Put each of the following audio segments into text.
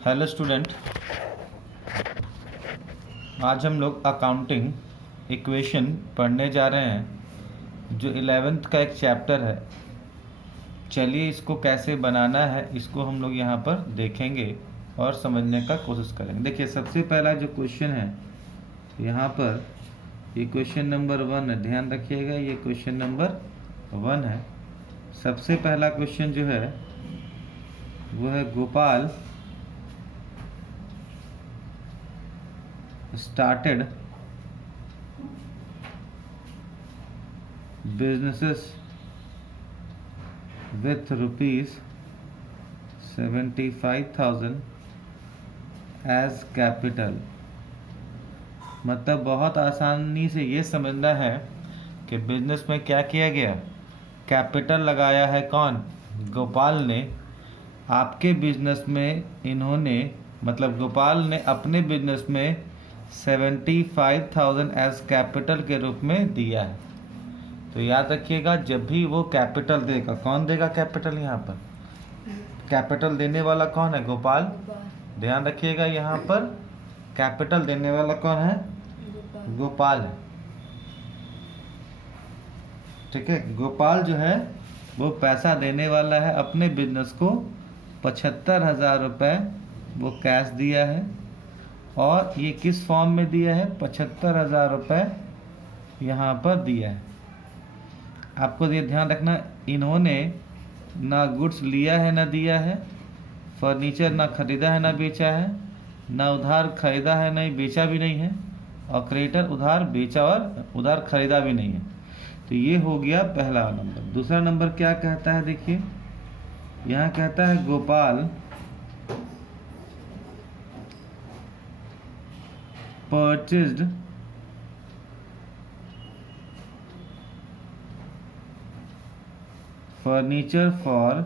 Hello student, आज हम लोग अकाउंटिंग इक्वेशन पढ़ने जा रहे हैं जो 11th का एक चैप्टर है। चलिए इसको कैसे बनाना है इसको हम लोग यहाँ पर देखेंगे और समझने का कोशिश करेंगे। देखिए सबसे पहला जो क्वेश्चन है यहाँ पर, ये क्वेश्चन नंबर 1 है। ध्यान रखिएगा, ये क्वेश्चन नंबर 1 है। सबसे पहला क्वेश्चन जो है वो है Gopal started businesses with rupees 75,000 as capital। मतलब बहुत आसानी से ये समझना है कि बिजनेस में क्या किया गया, कैपिटल लगाया है। कौन? गोपाल ने। आपके बिजनेस में इन्होंने, मतलब गोपाल ने अपने बिजनेस में 75,000 एज कैपिटल के रूप में दिया है। तो याद रखिएगा, जब भी वो कैपिटल देगा, कौन देगा कैपिटल? यहाँ पर कैपिटल देने वाला कौन है? गोपाल। ध्यान रखिएगा, यहाँ पर कैपिटल देने वाला कौन है? गोपाल है। ठीक है, गोपाल जो है वो पैसा देने वाला है। अपने बिजनेस को 75,000 रुपये वो कैश दिया है। और ये किस फॉर्म में दिया है? 75,000 रुपये यहाँ पर दिया है। आपको ये ध्यान रखना, इन्होंने ना गुड्स लिया है ना दिया है, फर्नीचर ना खरीदा है ना बेचा है, ना उधार खरीदा है नहीं बेचा भी नहीं है, और क्रेडिटर उधार बेचा और उधार खरीदा भी नहीं है। तो ये हो गया पहला नंबर। दूसरा नंबर क्या कहता है? देखिए यहाँ कहता है Gopal purchased furniture for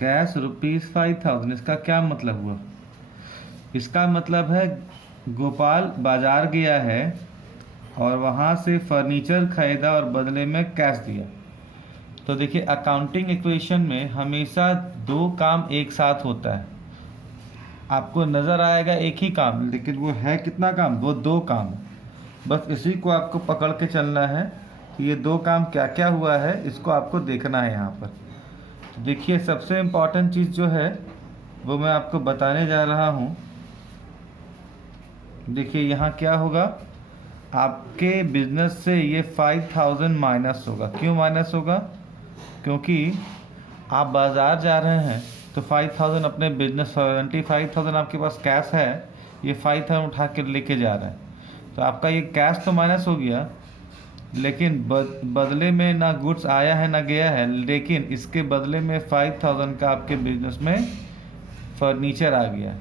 cash ₹5,000। इसका क्या मतलब हुआ? इसका मतलब है गोपाल बाजार गया है और वहाँ से फर्नीचर खरीदा और बदले में कैश दिया। तो देखिए अकाउंटिंग इक्वेशन में हमेशा दो काम एक साथ होता है। आपको नज़र आएगा एक ही काम, लेकिन वो है कितना काम? वो दो काम। बस इसी को आपको पकड़ के चलना है कि ये दो काम क्या क्या हुआ है, इसको आपको देखना है यहाँ पर। तो देखिए सबसे इम्पॉर्टेंट चीज़ जो है वो मैं आपको बताने जा रहा हूँ। देखिए यहाँ क्या होगा, आपके बिजनेस से ये 5,000 माइनस होगा। क्यों माइनस होगा? क्योंकि आप बाज़ार जा रहे हैं तो 5,000 अपने बिजनेस, 75,000 आपके पास कैश है, ये 5,000 उठा के लेके जा रहे हैं। तो आपका ये कैश तो माइनस हो गया, लेकिन बदले में ना गुड्स आया है ना गया है, लेकिन इसके बदले में 5,000 का आपके बिजनेस में फर्नीचर आ गया।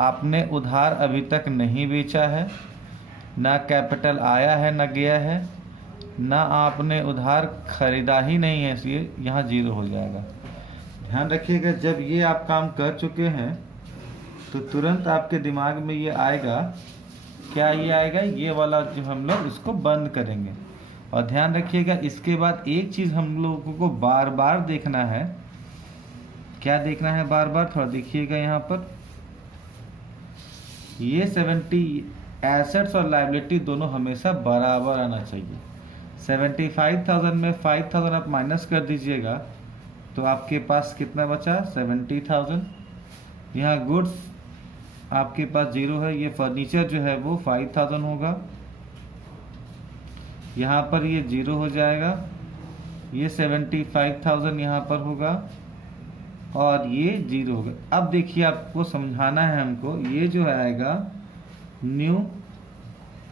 आपने उधार अभी तक नहीं बेचा है, ना कैपिटल आया है ना गया है, ना आपने उधार खरीदा ही नहीं है, इसलिए यहाँ 0 हो जाएगा। ध्यान रखिएगा, जब ये आप काम कर चुके हैं तो तुरंत आपके दिमाग में ये आएगा। क्या ये आएगा? ये वाला जो हम लोग इसको बंद करेंगे। और ध्यान रखिएगा, इसके बाद एक चीज़ हम लोगों को बार बार देखना है। क्या देखना है बार बार? थोड़ा देखिएगा यहाँ पर, ये 70 एसेट्स और लायबिलिटी दोनों हमेशा बराबर आना चाहिए। 75,000 में 5,000 आप माइनस कर दीजिएगा तो आपके पास कितना बचा? 70,000। यहाँ गुड्स आपके पास 0 है, ये फर्नीचर जो है वो 5,000 होगा। यहाँ पर ये 0 हो जाएगा, ये 75,000 यहाँ पर होगा और ये 0 होगा। अब देखिए आपको समझाना है हमको, ये जो आएगा न्यू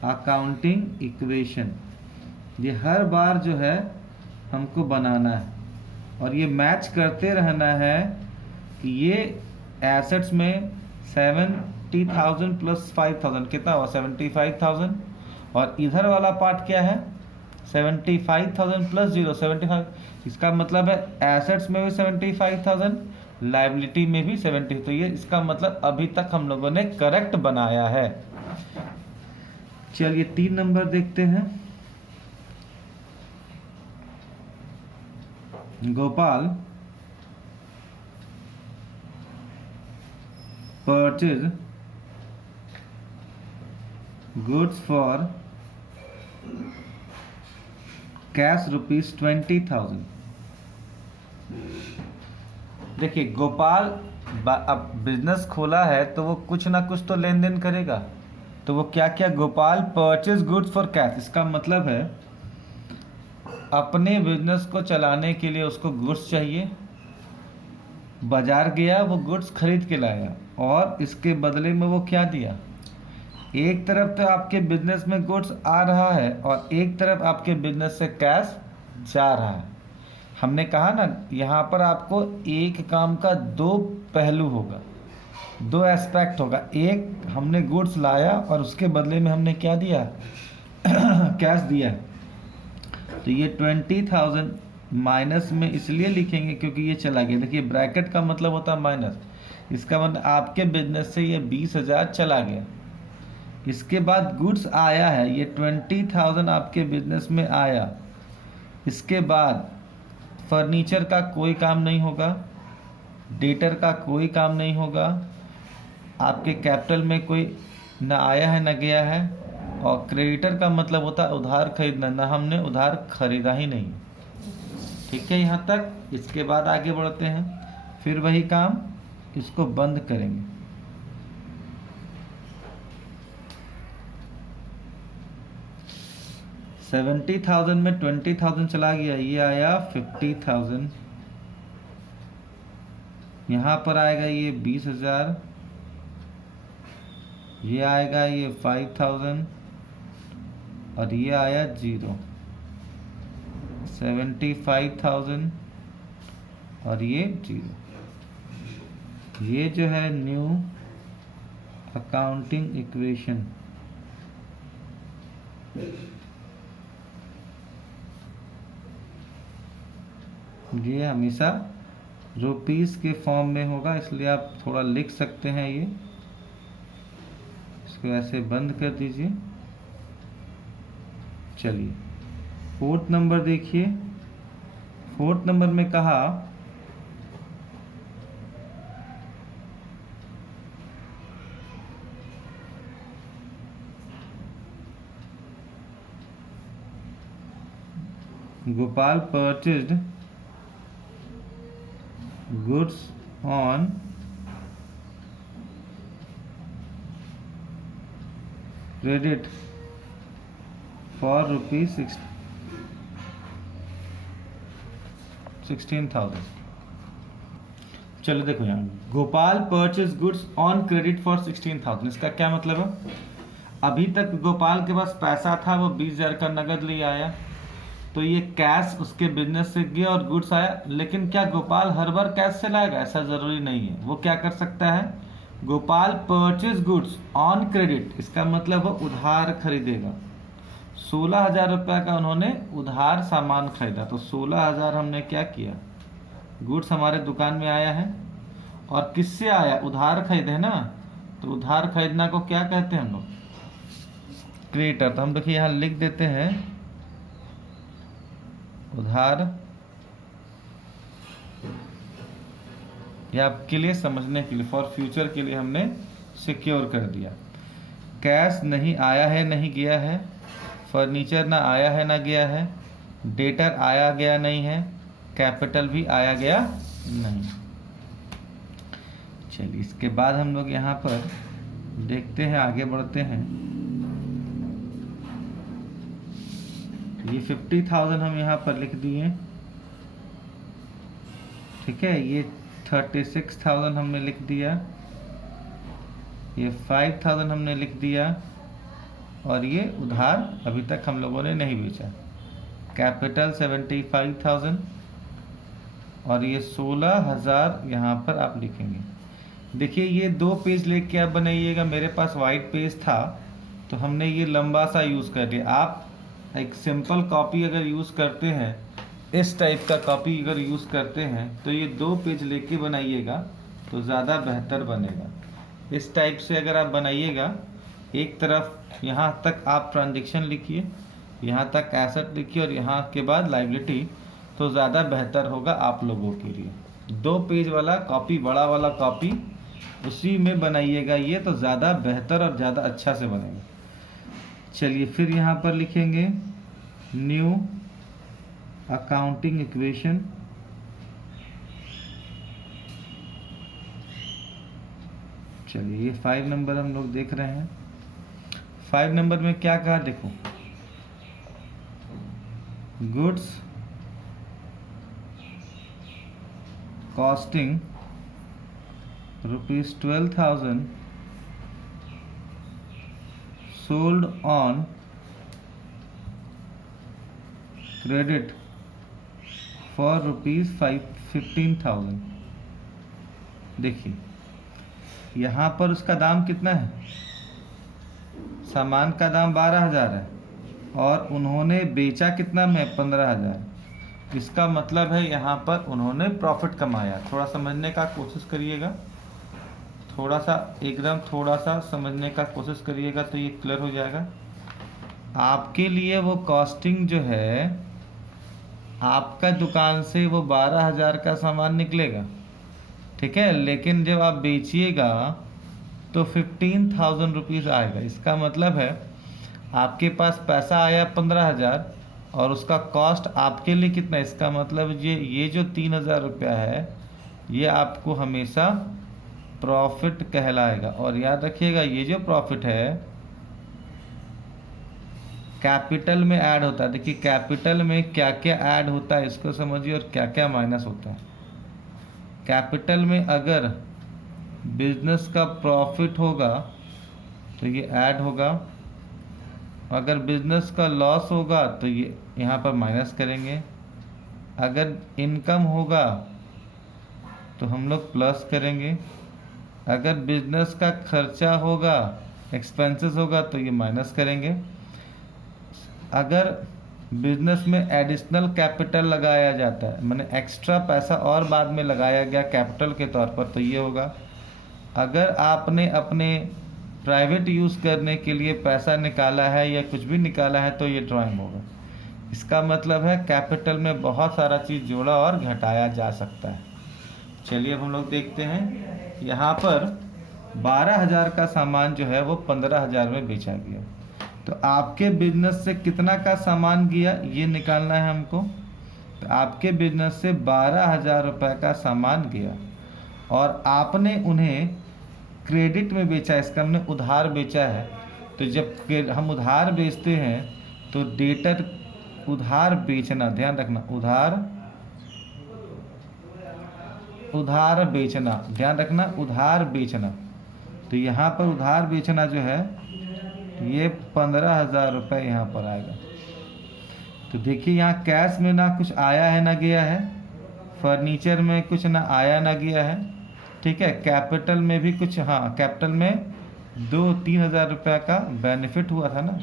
अकाउंटिंग इक्वेशन, ये हर बार जो है हमको बनाना है और ये मैच करते रहना है कि ये एसेट्स में 70,000 प्लस 5,000 कितना हुआ? 75,000। और इधर वाला पार्ट क्या है? 75,000 प्लस 0, 75। इसका मतलब है एसेट्स में भी 75,000, लायबिलिटी में भी 70। तो ये इसका मतलब अभी तक हम लोगों ने करेक्ट बनाया है। चलिए 3 नंबर देखते हैं। Gopal purchase goods for cash ₹20,000। देखिए गोपाल अब बिजनेस खोला है तो वो कुछ ना कुछ तो लेन देन करेगा, तो वो क्या क्या, Gopal purchase goods for cash, इसका मतलब है अपने बिजनेस को चलाने के लिए उसको गुड्स चाहिए, बाजार गया वो गुड्स खरीद के लाया, और इसके बदले में वो क्या दिया, एक तरफ तो आपके बिजनेस में गुड्स आ रहा है और एक तरफ आपके बिजनेस से कैश जा रहा है। हमने कहा ना यहाँ पर आपको एक काम का दो पहलू होगा, दो एस्पेक्ट होगा। एक, हमने गुड्स लाया और उसके बदले में हमने क्या दिया कैश दिया। तो ये 20,000 माइनस में इसलिए लिखेंगे क्योंकि ये चला गया। देखिए ब्रैकेट का मतलब होता है माइनस, इसका मतलब आपके बिजनेस से ये 20,000 चला गया। इसके बाद गुड्स आया है, ये 20,000 आपके बिजनेस में आया। इसके बाद फर्नीचर का कोई काम नहीं होगा, डेटर का कोई काम नहीं होगा, आपके कैपिटल में कोई ना आया है ना गया है, और क्रेडिटर का मतलब होता है उधार खरीदना, ना हमने उधार खरीदा ही नहीं। ठीक है यहाँ तक। इसके बाद आगे बढ़ते हैं, फिर वही काम, इसको बंद करेंगे। $70,000 में 20,000 चला गया, ये आया 50,000। यहाँ पर आएगा ये 20,000, ये आएगा ये 5,000, और ये आया 0, 75,000 और ये 0। ये जो है न्यू अकाउंटिंग इक्वेशन, ये हमेशा रुपीस के फॉर्म में होगा, इसलिए आप थोड़ा लिख सकते हैं। ये इसको ऐसे बंद कर दीजिए। चलिए 4th नंबर देखिए। 4th नंबर में कहा Gopal purchased goods on credit for ₹16,000। चलो देखो यहाँ, Gopal purchase goods on credit for 16,000, इसका क्या मतलब है? अभी तक गोपाल के पास पैसा था, वो 20,000 का नगद ले आया, तो ये कैश उसके बिजनेस से गया और गुड्स आया। लेकिन क्या गोपाल हर बार कैश से लाएगा? ऐसा ज़रूरी नहीं है। वो क्या कर सकता है, Gopal purchase goods on credit, इसका मतलब वो उधार खरीदेगा। 16,000 रुपये का उन्होंने उधार सामान खरीदा, तो 16,000 हमने क्या किया, गुड्स हमारे दुकान में आया है, और किससे आया, उधार खरीदे ना, तो उधार खरीदना को क्या कहते हैं हम लोग, क्रेडिटर। तो हम देखिए यहाँ लिख देते हैं उधार, या आपके लिए समझने के लिए, फॉर फ्यूचर के लिए हमने सिक्योर कर दिया। कैश नहीं आया है नहीं गया है, फर्नीचर ना आया है ना गया है, डेटर आया गया नहीं है, कैपिटल भी आया गया नहीं। चलिए इसके बाद हम लोग यहाँ पर देखते हैं, आगे बढ़ते हैं। ये 50,000 हम यहाँ पर लिख दिए, ठीक है। ये 36,000 हमने लिख दिया, ये 5,000 हमने लिख दिया, और ये उधार अभी तक हम लोगों ने नहीं बेचा। कैपिटल 75,000, और ये 16,000 यहाँ पर आप लिखेंगे। देखिए ये 2 पेज लेके आप बनाइएगा, मेरे पास वाइट पेज था तो हमने ये लंबा सा यूज़ कर लिया। आप एक सिंपल कॉपी अगर यूज़ करते हैं, इस टाइप का कॉपी अगर यूज़ करते हैं, तो ये 2 पेज लेके बनाइएगा तो ज़्यादा बेहतर बनेगा। इस टाइप से अगर आप बनाइएगा, एक तरफ यहाँ तक आप ट्रांजैक्शन लिखिए, यहाँ तक एसेट लिखिए, और यहाँ के बाद लायबिलिटी, तो ज़्यादा बेहतर होगा आप लोगों के लिए। 2 पेज वाला कॉपी, बड़ा वाला कॉपी उसी में बनाइएगा, ये तो ज़्यादा बेहतर और ज़्यादा अच्छा से बनेगा। चलिए फिर यहाँ पर लिखेंगे न्यू अकाउंटिंग इक्वेशन। चलिए ये 5 नंबर हम लोग देख रहे हैं। 5 नंबर में क्या कहा देखो, goods costing ₹12,000 sold on credit for ₹15,000। देखिए यहाँ पर उसका दाम कितना है, सामान का दाम 12,000 है और उन्होंने बेचा कितना में, 15,000। इसका मतलब है यहाँ पर उन्होंने प्रॉफिट कमाया। थोड़ा समझने का कोशिश करिएगा, थोड़ा सा समझने का कोशिश करिएगा तो ये क्लियर हो जाएगा आपके लिए। वो कॉस्टिंग जो है आपका दुकान से वो 12,000 का सामान निकलेगा, ठीक है, लेकिन जब आप बेचिएगा तो 15,000 रुपीज़ आएगा। इसका मतलब है आपके पास पैसा आया 15,000 और उसका कॉस्ट आपके लिए कितना, इसका मतलब ये जो 3,000 रुपया है ये आपको हमेशा प्रॉफिट कहलाएगा। और याद रखिएगा ये जो प्रॉफिट है कैपिटल में ऐड होता है। देखिए कैपिटल में क्या क्या ऐड होता है इसको समझिए और क्या क्या माइनस होता है। कैपिटल में अगर बिजनेस का प्रॉफिट होगा तो ये ऐड होगा, अगर बिजनेस का लॉस होगा तो ये यहाँ पर माइनस करेंगे, अगर इनकम होगा तो हम लोग प्लस करेंगे, अगर बिजनेस का खर्चा होगा एक्सपेंसेस होगा तो ये माइनस करेंगे, अगर बिजनेस में एडिशनल कैपिटल लगाया जाता है माने एक्स्ट्रा पैसा और बाद में लगाया गया कैपिटल के तौर पर तो ये होगा, अगर आपने अपने प्राइवेट यूज़ करने के लिए पैसा निकाला है या कुछ भी निकाला है तो ये ड्राइंग होगा। इसका मतलब है कैपिटल में बहुत सारा चीज़ जोड़ा और घटाया जा सकता है। चलिए अब हम लोग देखते हैं यहाँ पर 12,000 का सामान जो है वो 15,000 में बेचा गया। तो आपके बिजनेस से कितना का सामान गया ये निकालना है हमको। तो आपके बिजनेस से 12,000 रुपये का सामान गया और आपने उन्हें क्रेडिट में बेचा, इसका हमने उधार बेचा है। तो जब हम उधार बेचते हैं तो डेटर उधार बेचना, ध्यान रखना, उधार बेचना, ध्यान रखना, उधार बेचना। तो यहाँ पर उधार बेचना जो है ये 15,000 रुपये यहाँ पर आएगा। तो देखिए यहाँ कैश में ना कुछ आया है ना गया है, फर्नीचर में कुछ ना आया ना गया है, ठीक है, कैपिटल में भी कुछ, हाँ कैपिटल में 2-3 हज़ार रुपये का बेनिफिट हुआ था ना।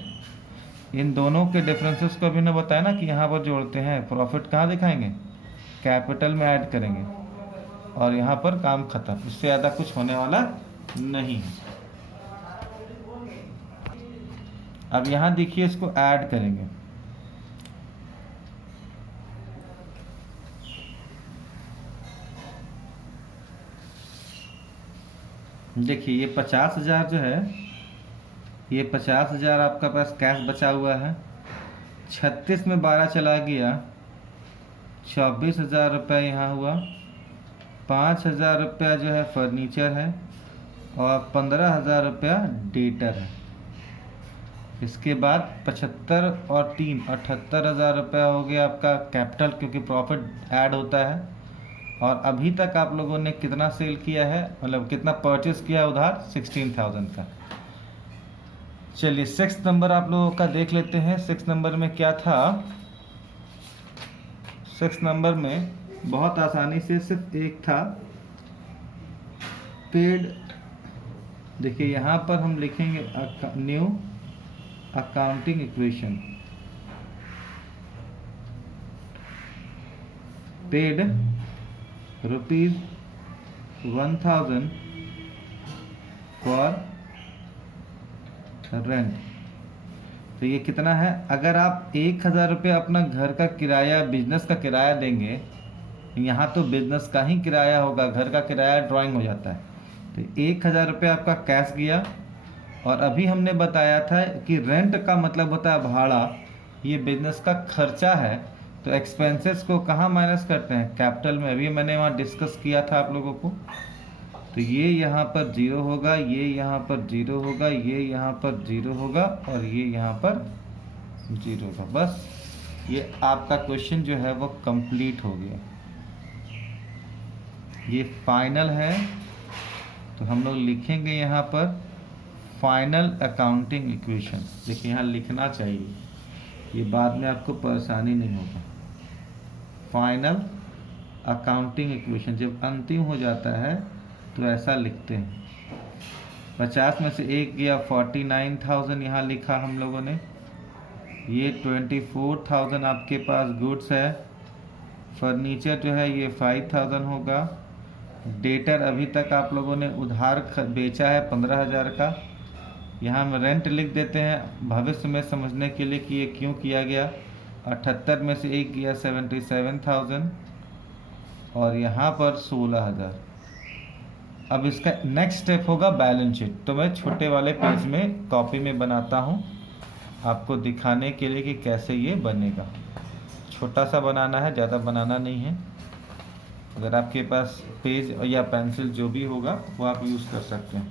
इन दोनों के डिफरेंसेस को अभी ने बताया ना कि यहाँ पर जोड़ते हैं, प्रॉफिट कहाँ दिखाएंगे, कैपिटल में ऐड करेंगे और यहाँ पर काम खत्म, इससे ज़्यादा कुछ होने वाला नहीं है। अब यहाँ देखिए इसको ऐड करेंगे, देखिए ये 50,000 जो है ये 50,000 आपका पास कैश बचा हुआ है, 36 में 12 चला गया, 24,000 रुपये यहाँ हुआ, 5,000 रुपया जो है फर्नीचर है और 15,000 रुपया डेटर है। इसके बाद 75 और 3 78,000 रुपया हो गया आपका कैपिटल, क्योंकि प्रॉफिट ऐड होता है। और अभी तक आप लोगों ने कितना सेल किया है, मतलब कितना परचेस किया उधार, 16,000 का। चलिए 6 नंबर आप लोगों का देख लेते हैं। 6 नंबर में क्या था, 6 नंबर में बहुत आसानी से सिर्फ एक था, पेड। देखिए यहाँ पर हम लिखेंगे new accounting equation, paid ₹1,000 for rent. तो ये कितना है, अगर आप 1,000 रुपये अपना घर का किराया, बिजनेस का किराया देंगे, यहाँ तो बिजनेस का ही किराया होगा, घर का किराया ड्राइंग हो जाता है, तो तो 1000 रुपये आपका कैश गया। और अभी हमने बताया था कि रेंट का मतलब होता है भाड़ा, ये बिजनेस का खर्चा है। तो एक्सपेंसेस को कहाँ माइनस करते हैं? कैपिटल में। अभी मैंने वहाँ डिस्कस किया था आप लोगों को। तो ये यहाँ पर 0 होगा, ये यहाँ पर 0 होगा, ये यहाँ पर 0 होगा और ये यहाँ पर 0 होगा। बस ये आपका क्वेश्चन जो है वो कंप्लीट हो गया। ये फाइनल है, तो हम लोग लिखेंगे यहाँ पर फाइनल अकाउंटिंग इक्वेशन। देखिए यहाँ लिखना चाहिए, ये बाद में आपको परेशानी नहीं होगा। फाइनल अकाउंटिंग इक्वेशन जब अंतिम हो जाता है तो ऐसा लिखते हैं। 50 में से 1 गया, 49,000 यहाँ लिखा हम लोगों ने। ये 24,000 आपके पास गुड्स है। फर्नीचर जो है ये 5,000 होगा। डेटर अभी तक आप लोगों ने उधार बेचा है 15,000 का। यहाँ हम रेंट लिख देते हैं भविष्य में समझने के लिए कि ये क्यों किया गया। 78 में से 1 गया, 77,000 और यहाँ पर 16,000। अब इसका नेक्स्ट स्टेप होगा बैलेंस शीट। तो मैं छोटे वाले पेज में कॉपी में बनाता हूँ आपको दिखाने के लिए कि कैसे ये बनेगा। छोटा सा बनाना है, ज़्यादा बनाना नहीं है। अगर आपके पास पेज या पेंसिल जो भी होगा वो आप यूज़ कर सकते हैं।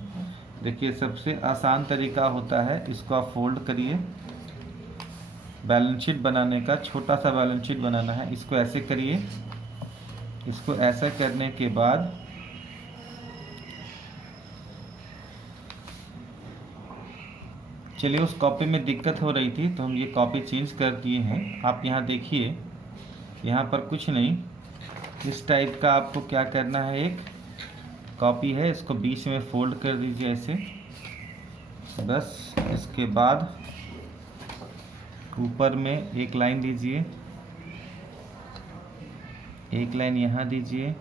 देखिए सबसे आसान तरीका होता है, इसको आप फोल्ड करिए। बैलेंस शीट बनाने का छोटा सा बैलेंस शीट बनाना है, इसको ऐसे करिए। इसको ऐसा करने के बाद चलिए, उस कॉपी में दिक्कत हो रही थी तो हम ये कॉपी चेंज कर दिए हैं। आप यहाँ देखिए, यहाँ पर कुछ नहीं, इस टाइप का आपको क्या करना है, एक कॉपी है इसको बीच में फोल्ड कर दीजिए ऐसे। बस इसके बाद ऊपर में एक लाइन दीजिए, एक लाइन यहाँ दीजिए।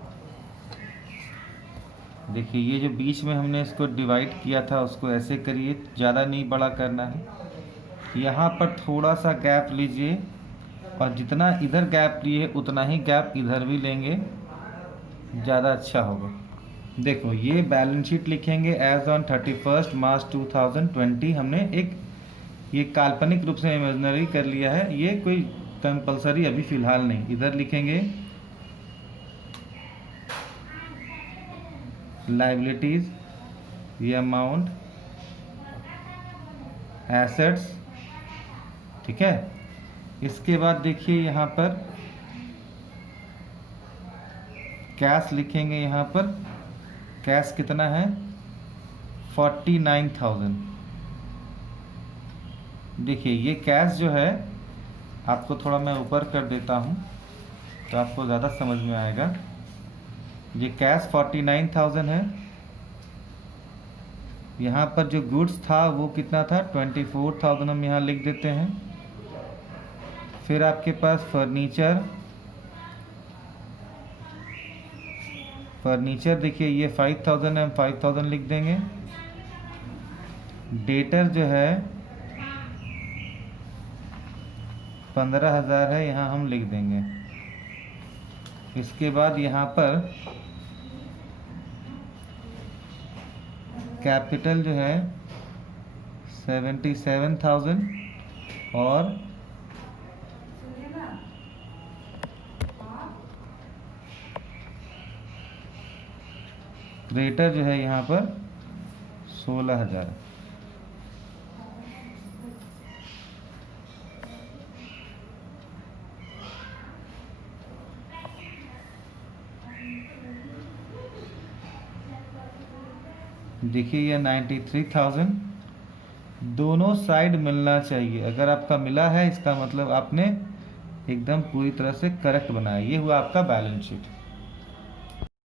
देखिए ये जो बीच में हमने इसको डिवाइड किया था उसको ऐसे करिए, ज़्यादा नहीं बड़ा करना है। यहाँ पर थोड़ा सा गैप लीजिए और जितना इधर गैप लिए उतना ही गैप इधर भी लेंगे, ज़्यादा अच्छा होगा। देखो ये बैलेंस शीट लिखेंगे एज ऑन 31 मार्च 2020। हमने एक ये काल्पनिक रूप से इमेजिनरी कर लिया है, ये कोई कंपलसरी अभी फ़िलहाल नहीं। इधर लिखेंगे लाइबिलिटीज़, ये अमाउंट, एसेट्स, ठीक है। इसके बाद देखिए यहाँ पर कैश लिखेंगे। यहाँ पर कैश कितना है, 49,000। देखिए ये कैश जो है, आपको थोड़ा मैं ऊपर कर देता हूँ तो आपको ज़्यादा समझ में आएगा। ये कैश 49,000 है। यहाँ पर जो गुड्स था वो कितना था, 24,000 हम यहाँ लिख देते हैं। फिर आपके पास फर्नीचर देखिए ये 5,000 है, हम 5,000 लिख देंगे। डेटर जो है 15,000 है, यहाँ हम लिख देंगे। इसके बाद यहाँ पर कैपिटल जो है 77,000 और क्रेडिटर जो है यहाँ पर 16,000। देखिए ये 93,000 दोनों साइड मिलना चाहिए। अगर आपका मिला है इसका मतलब आपने एकदम पूरी तरह से करेक्ट बनाया। ये हुआ आपका बैलेंस शीट।